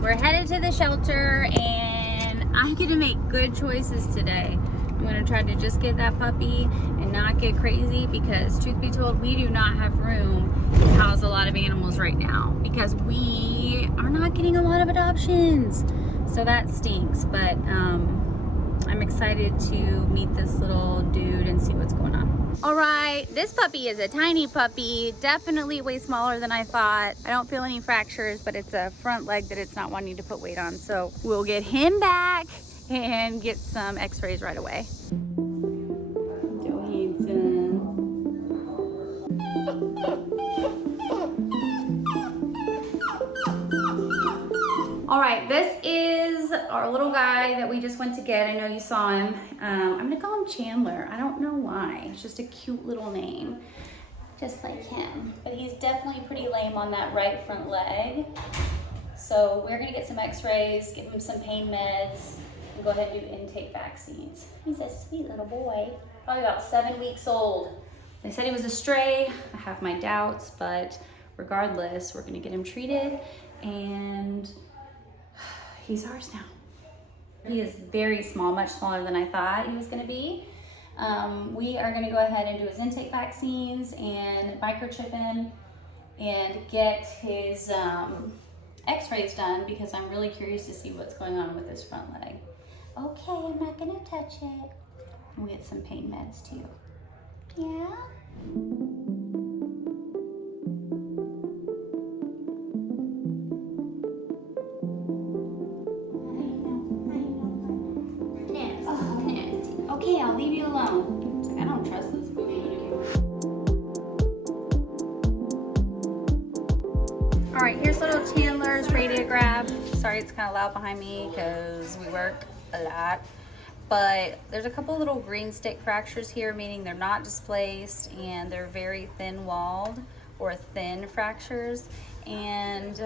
We're headed to the shelter and I'm gonna make good choices today. I'm gonna try to just get that puppy and not get crazy because truth be told, we do not have room to house a lot of animals right now because we are not getting a lot of adoptions. So that stinks, but I'm excited to meet this little dude and see what's going on. All right, this puppy is a tiny puppy, definitely way smaller than I thought. I don't feel any fractures, but it's a front leg that it's not wanting to put weight on. So we'll get him back and get some x-rays right away. All right, this is our little guy that we just went to get. I know you saw him. I'm gonna call him Chandler. I don't know why. It's just a cute little name, just like him. But he's definitely pretty lame on that right front leg. So we're gonna get some x-rays, give him some pain meds, and go ahead and do intake vaccines. He's a sweet little boy, probably about 7 weeks old. They said he was a stray. I have my doubts, but regardless, we're gonna get him treated and he's ours now. He is very small, much smaller than I thought he was gonna be. We are gonna go ahead and do his intake vaccines and microchip him and get his x-rays done because I'm really curious to see what's going on with his front leg. Okay, I'm not gonna touch it. We'll get some pain meds too. Yeah? Okay, I'll leave you alone. It's like, I don't trust this food. All right, here's little Chandler's radiograph. Sorry, it's kind of loud behind me because we work a lot. But there's a couple little green stick fractures here, meaning they're not displaced and they're very thin-walled or thin fractures. And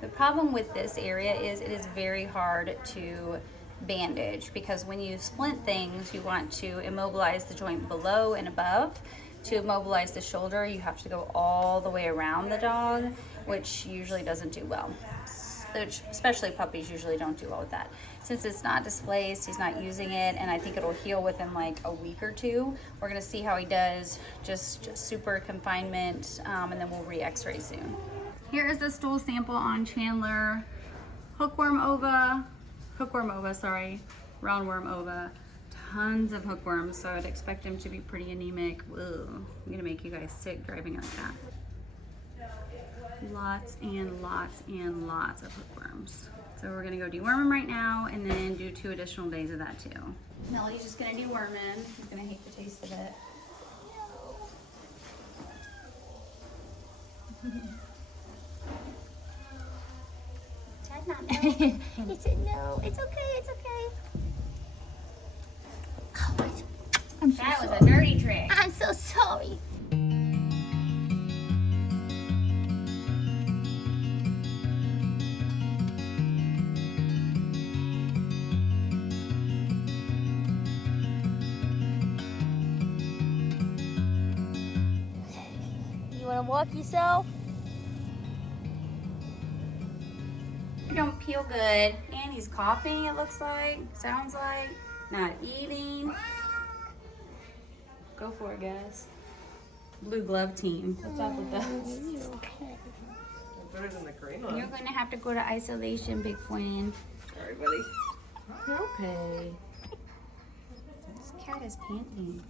the problem with this area is it is very hard to bandage because when you splint things, you want to immobilize the joint below and above. To immobilize the shoulder, you have to go all the way around the dog, which usually doesn't do well. Especially puppies usually don't do well with that. Since it's not displaced, he's not using it, and I think it'll heal within like a week or two. We're gonna see how he does, just super confinement, and then we'll re-x-ray soon. Here is the stool sample on Chandler. Hookworm ova, roundworm ova. Tons of hookworms, so I'd expect him to be pretty anemic. Ugh, I'm gonna make you guys sick driving like that. Lots and lots and lots of hookworms. So we're gonna go deworm him right now and then do 2 additional days of that too. Melly's just gonna deworm him. He's gonna hate the taste of it. Dad, not no. He said no, it's okay, it's okay. Oh, I'm so sorry. That was a dirty trick. I'm so sorry. You want to walk yourself? You don't peel good. And he's coughing, it looks like. Sounds like. Not eating. Go for it, guys. Blue glove team. What's up with us? Okay. Better than the green one. You're going to have to go to isolation, big friend. Sorry, buddy. You're okay. This cat is panting.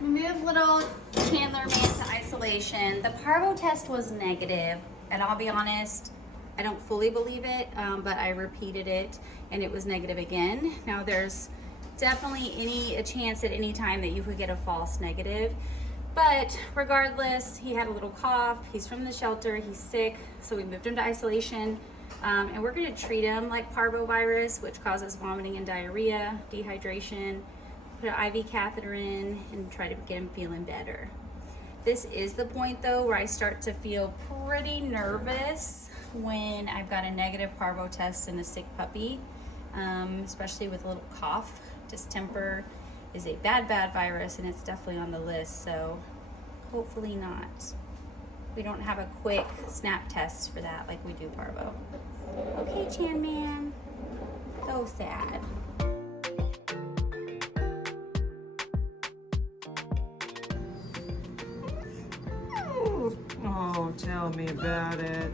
We moved little Chandler man to isolation. The Parvo test was negative, and I'll be honest, I don't fully believe it, but I repeated it, and it was negative again. Now, there's definitely a chance at any time that you could get a false negative, but regardless, he had a little cough. He's from the shelter. He's sick, so we moved him to isolation, and we're going to treat him like parvovirus, which causes vomiting and diarrhea, dehydration. Put an IV catheter in and try to get him feeling better. This is the point though where I start to feel pretty nervous when I've got a negative Parvo test in a sick puppy, especially with a little cough. Distemper is a bad virus and it's definitely on the list, so Hopefully not. We don't have a quick snap test for that like we do Parvo. Okay, Chan Man. So sad. Oh, tell me about it.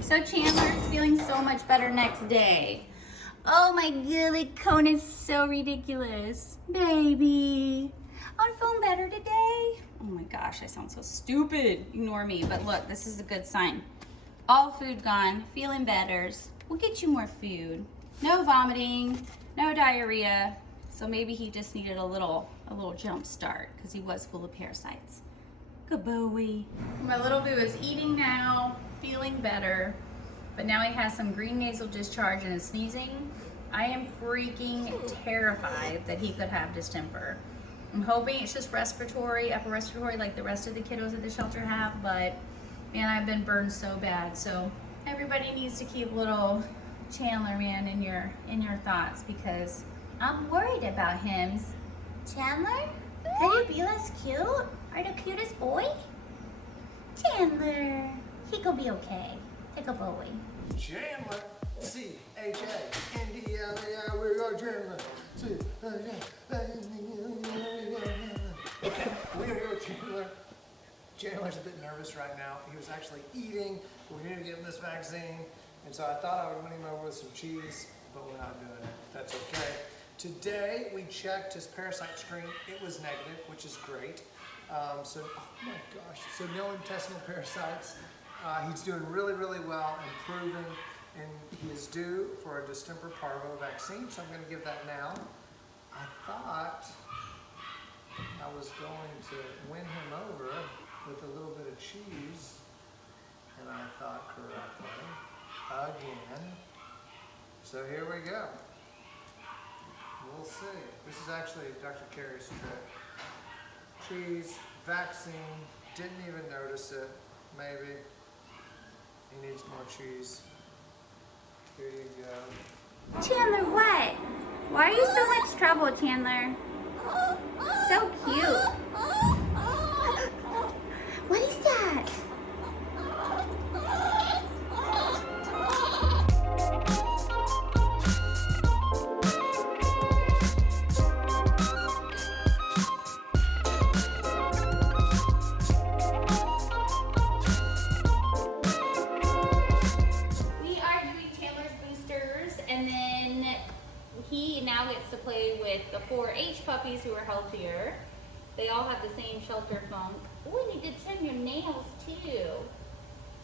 So Chandler's feeling so much better next day. Oh my god, the cone is so ridiculous. Baby, I'm feeling better today. Oh my gosh, I sound so stupid. Ignore me, but look, this is a good sign. All food gone, feeling better. We'll get you more food. No vomiting, no diarrhea. So maybe he just needed a little jump start because he was full of parasites. Good boy. My little boo is eating now, feeling better, but now he has some green nasal discharge and is sneezing. I am freaking terrified that he could have distemper. I'm hoping it's just respiratory, upper respiratory, like the rest of the kiddos at the shelter have, but man, I've been burned so bad. So everybody needs to keep little Chandler, man, in your thoughts because I'm worried about him. Chandler, could you be less cute? Are the cutest boy? Chandler, he gonna be okay. Take a boy. Chandler, C-H-A-N-D-L-A-R, we are Chandler. Okay, we are here with Chandler. Chandler's a bit nervous right now. He was actually eating. We need to give him this vaccine. And so I thought I would win him over with some cheese, but we're not doing it. That's okay. Today, we checked his parasite screen. It was negative, which is great. Oh my gosh, so no intestinal parasites. He's doing really, really well, improving, and he is due for a distemper Parvo vaccine, so I'm going to give that now. I thought I was going to win him over with a little bit of cheese, and I thought correctly, again. So here we go. We'll see. This is actually Dr. Carey's trick. Cheese, vaccine, didn't even notice it, maybe. He needs more cheese. Here you go. Chandler, what? Why are you so much trouble, Chandler? So cute. What is that? He now gets to play with the 4-H puppies who are healthier. They all have the same shelter funk. Oh, and you did trim your nails too.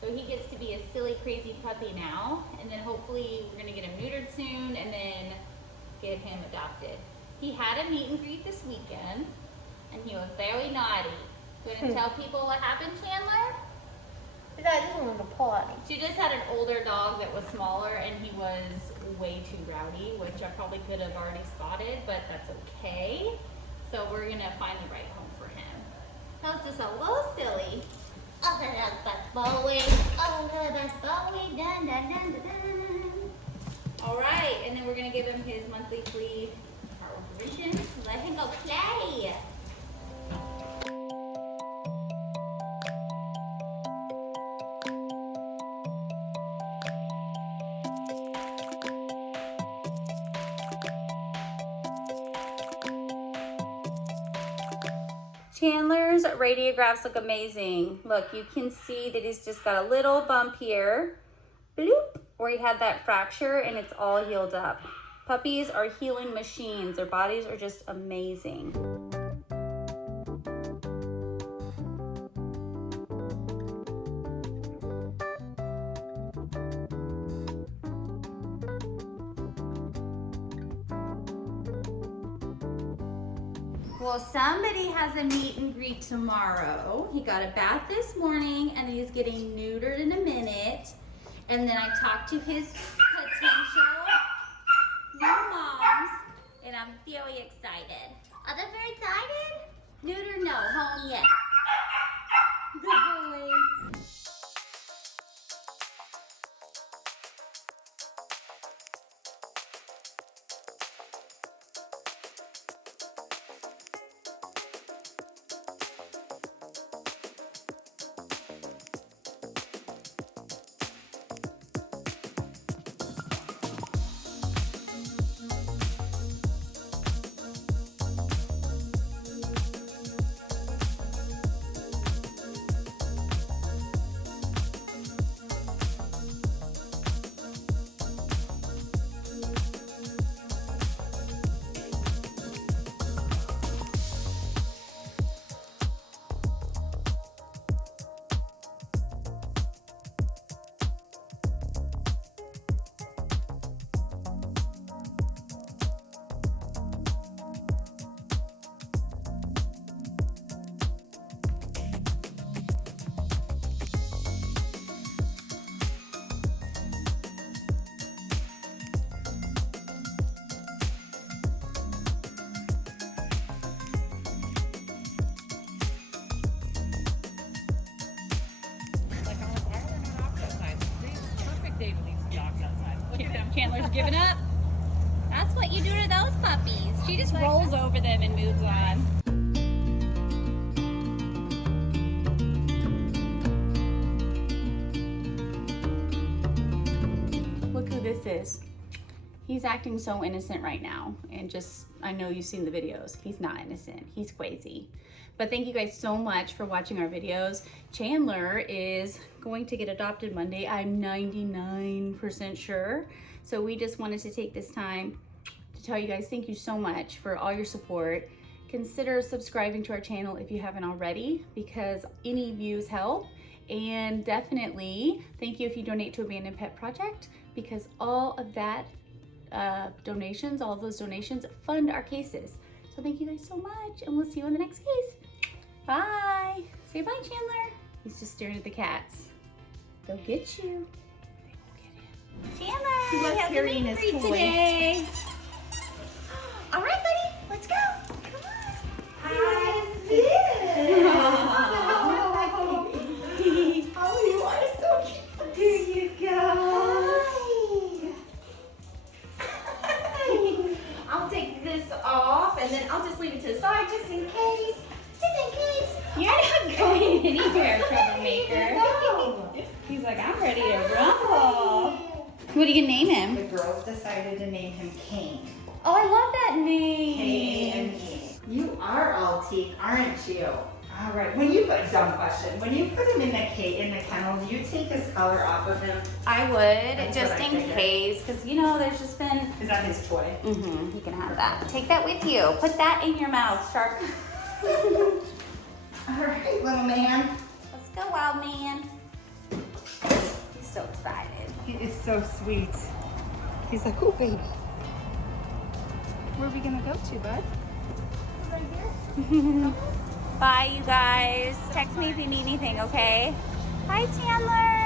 So he gets to be a silly, crazy puppy now. And then hopefully we're gonna get him neutered soon and then get him adopted. He had a meet and greet this weekend and he was very naughty. You wanna tell people what happened, Chandler? She just had an older dog that was smaller and he was way too rowdy, which I probably could have already spotted, but that's okay. So we're gonna find the right home for him. That was just a little silly. Oh, that's Bowie. Oh, that's Bowie. Dun, dun, dun, dun, dun. All right, and then we're gonna give him his monthly flea intervention. Let him go play. Chandler's radiographs look amazing. Look, you can see that he's just got a little bump here, bloop, where he had that fracture and it's all healed up. Puppies are healing machines. Their bodies are just amazing. Well, somebody has a meet and greet tomorrow. He got a bath this morning and he's getting neutered in a minute. And then I talked to his potential Giving up? That's what you do to those puppies. She just rolls over them and moves on. Look who this is. He's acting so innocent right now, and just, I know you've seen the videos. He's not innocent, he's crazy. But thank you guys so much for watching our videos. Chandler is going to get adopted Monday. I'm 99% sure. So we just wanted to take this time to tell you guys thank you so much for all your support. Consider subscribing to our channel if you haven't already, because any views help. And definitely thank you if you donate to Abandoned Pet Project, because all of that donations, all of those donations fund our cases. So thank you guys so much, and we'll see you in the next case. Bye. Say bye, Chandler. He's just staring at the cats. They'll get you. They will get him. Chandler, he has a meet and greet today. All right, buddy, let's go. Come on. Hi. Oh, you are so cute. Here you go. I'll take this off, and then I'll just leave it to the side just in case. Just in case. You're not going anywhere, troublemaker. He's like, I'm ready to rumble. What are you gonna name him? The girls decided to name him Kane. Oh, I love that name. Kane. You are all teeth, aren't you? All right. When you put dumb question. When you put him in the kennel, do you take his collar off of him? I would, That's just what I in figured. case, because you know there's just been. Is that his toy? You can have that. Take that with you. Put that in your mouth, Shark. All right, little man. Let's go, wild man. He's so excited. He is so sweet. He's like, oh, baby. Where are we gonna go to, bud? Right here. Bye, you guys. Text me if you need anything, okay? Bye, Chandler.